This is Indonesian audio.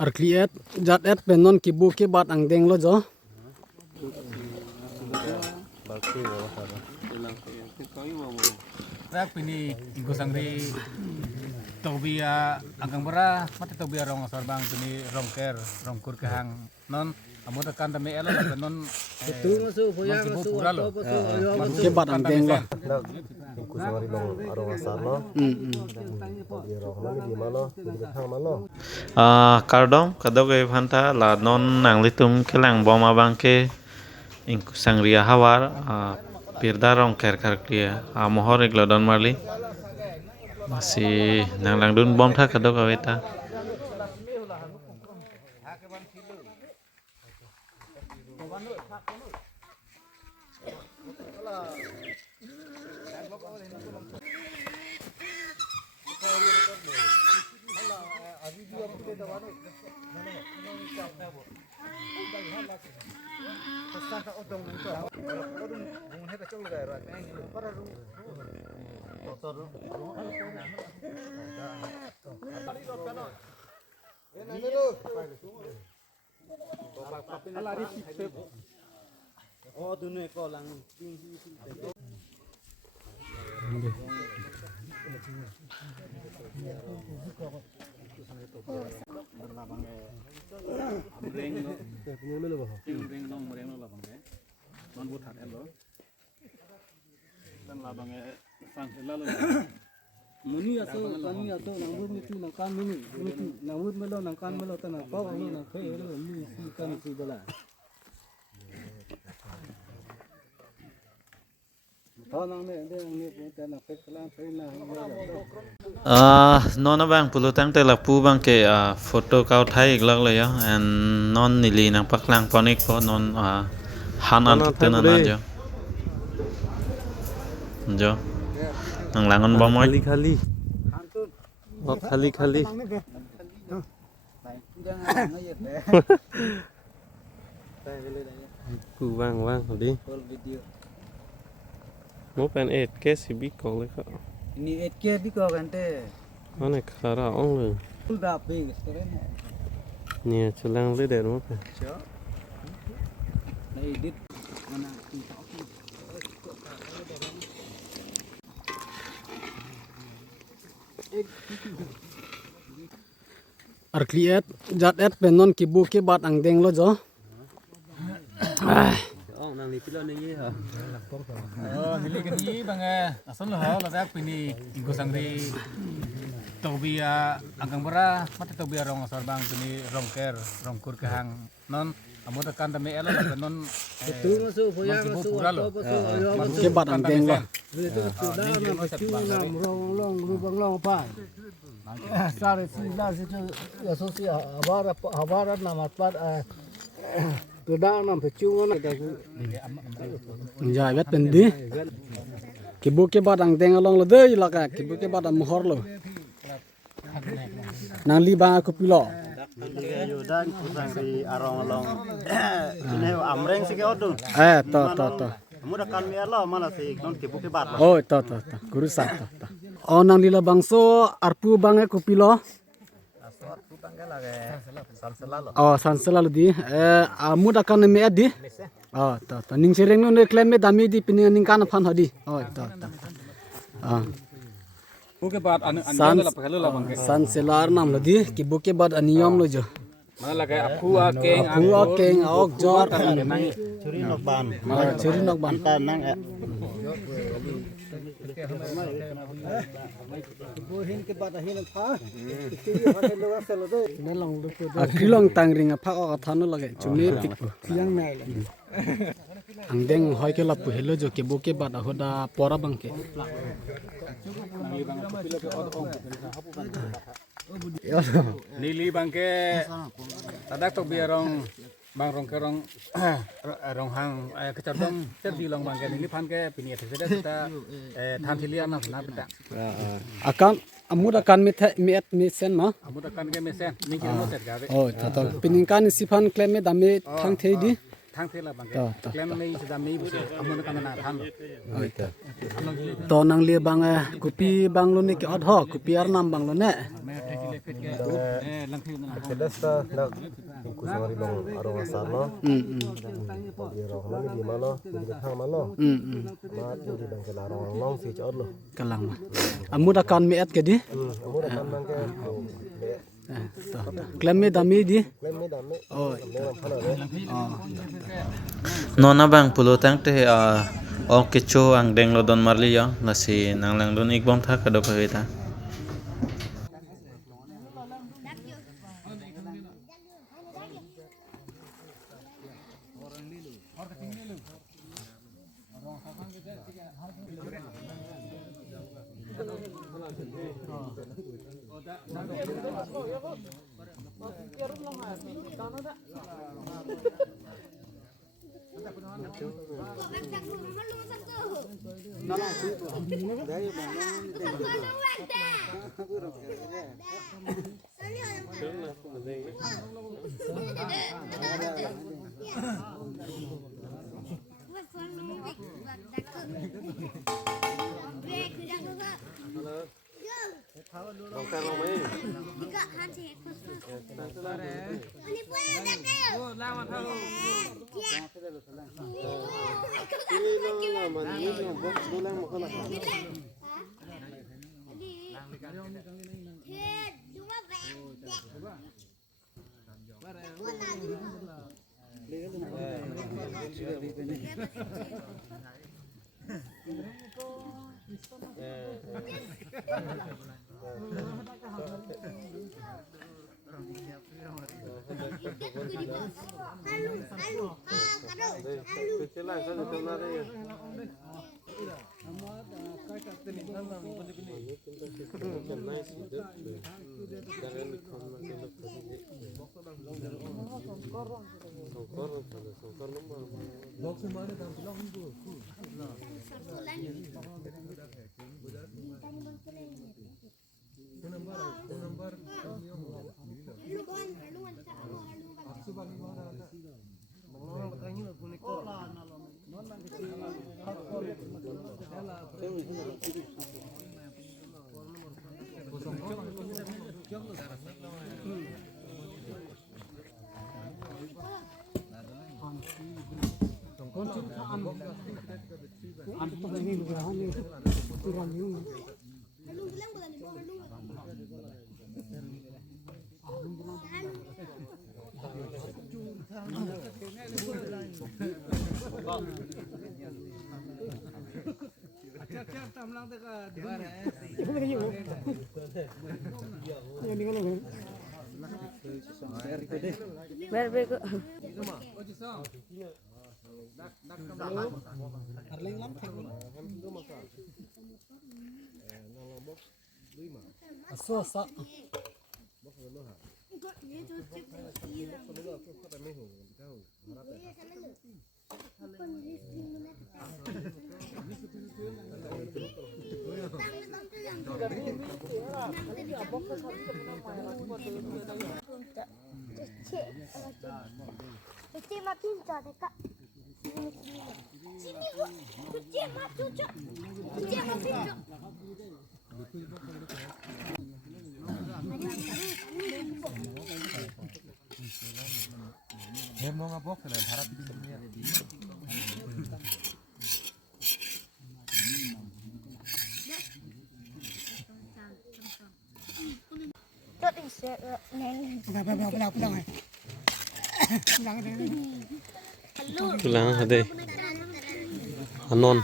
Arkliet jat et penon kibu ke bat ang deng lo jo. Rak pini gosangri tobia agang bara mati tobia rong asar bang pini rongker rongkur kahang non amu tekan tame elo la non tu masuk foya masuk pura lo Ke bat ang deng lo. Kusangari long arong asar lo. Di rong lo di malo, di betang malo. Kardong kadog e phanta la non nang litum kelang boma bangke ing sangria hawar pirda rong ker kria mohor ek lodon marli masih nang lang dun bom tha kadog aweta Oh dunia kolang tinggi muni atau kami atau nangmut itu nangkan muni nangmut melo nangkan melo tanah kau ini nangkai itu muni kan itu bela tahu nangme ada nangme kita nangkai kelang pernah nona bang pulutang te lapu bang ke photo kau thai iglak le ya and non nili nang paklang ponik po non hanan tena na jo nang langon bomoy Kali. Oh kali. Ku wang di. Mo pen et ke si bi ko le ka. ini etke di kau kan te Ane khara ong le. udah ping sekarang Ni chulang le der mo pe. na edit mana Arkliet jat et penon kibu ke bat ang deng lo jo. Ong nang li pilo ni ye ha. oh hili kini bang ason lo la rak pini gosangri tobia agang bara mati tobia rong asar bang pini rongker rongkur kahang non amu tekan tame elo la non tu masuk foya masuk pura lo Ke bat ang deng lo. itu sudah nam long rubang long pa sare sila situ ya sosial abara nama pat sudah nam pecungan ada Ja vet pendi. Kibu ke bat ang deng along lo dei la ka kibu ke bat mohor lo. Nang li bang aku pilo. Yudan kusangari arong long. Ini amreng sih ke odung. To. Mudah kan mi lo malah si non ke buke bat. Oh to. Guru sa to. Oh nang lila bangso arpu bang aku pilo. Oh sansela lo di. Amud akan me adi. Oh to. Ning sereng no klaim me dami di pini ning kan phan hadi. Oh to. buke bat anu la pakalo la bang Sanselar nam lo di kibu ke bat aniyom lo jo. mana la kay aku akeng Buat keng ok jor. Curi nok ban. Malah curi nok ban. Tanang bohin ke bata hilang pa itu pakai luas selo tu nelong lupa Kilong tangring apa ok thanu lage chumi tik. yang naik Ang deng hoy ke lapu helo jo kibu ke bat ahoda pora bang ke. nili bangke tadak to biarong bang rong kerong rong hang kecardong terdi long bangke nili pan ke pini eta seda kita than thilia na na beta Akan amud akan mit sen ma. amu takan ke mesen mi kilo set gawe Oh to piningkan sifan klaim me dami thang thei di. thang thela bangke Ta. klem nei seda mi buse amu na kana na than To nang le bang kupi bang lo ne ke adho kupi ar nam bang lo ne. Celesta nak ingku sangari long arong asar no. Pagi roh nami di mana di hang mana. Mat di bangke larong long si chot lo. Kalang mah. Amud akan meet ke di. Amur akan bangke. Klaim me dami di. Lem me dame. Oh. Lem phana le. Nona bang pulo tang te o kecho ang deng lo don marli yo nasi nang lang don ik bom tha kadok he ta. Cuci makin jadi kak. Sini bu, cuci mak cucu, cuci mak cucu. Mau ngabok na harap di dunia. Tuh tinggal neng. Pulang ade. Anon.